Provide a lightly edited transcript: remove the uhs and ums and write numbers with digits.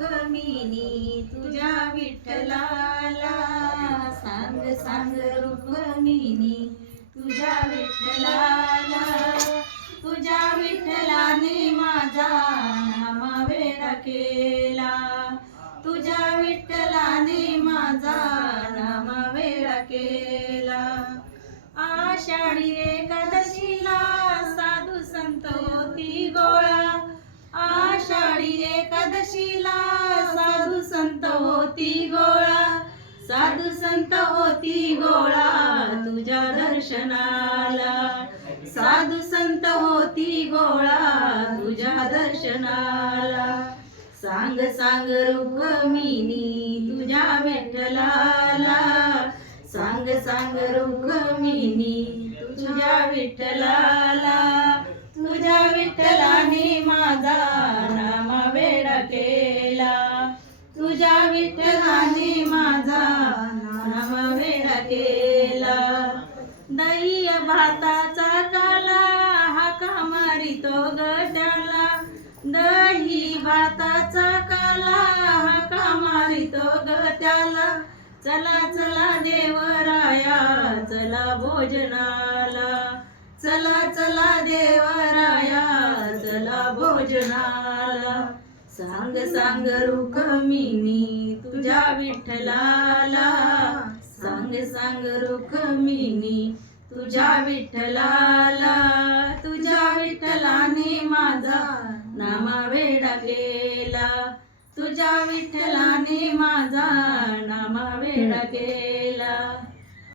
रुक्मिणी तुझ्या विठ्ठलाला, सांग सांग रुक्मिणी तुझ्या विठ्ठलाला. तुझ्या विठ्ठलाने माझा नाम वेडा केला, तुझ्या विठ्ठलाने माझा नाम वेडा केला. आषाढी एकादशीला साधू संत होती गोळा, आषाढी एकादशीला साधू संत होती गोळा, साधू संत होती गोळा तुझ्या दर्शनाला, साधू संत होती गोळा तुझ्या दर्शनाला. सांग सांग रुक्मिणी तुझ्या विठ्ठलाला, सांग सांग रुक्मिणी तुझ्या विठ्ठलाला. तुझ्या विठ्ठलाने माझा नाम वेडा केला, तुझ्या विठ्ठलाने माझा नाम वेडा केला. दही भाताचा काला हाका मारितो गट्याला, दही भाताचा काला हाका मारितो गट्याला. चला चला देवराया चला भोजनाला, चला चला देवराया चला भोजनाला. सांग सांग रुक्मिणी तुझ्या विठ्ठलाला, सांग सांग रुक्मिणी तुझ्या विठ्ठलाला. तुझ्या विठ्ठलाने माझा नाम वेडा केला, तुझ्या विठ्ठलाने माझा नाम वेडा केला.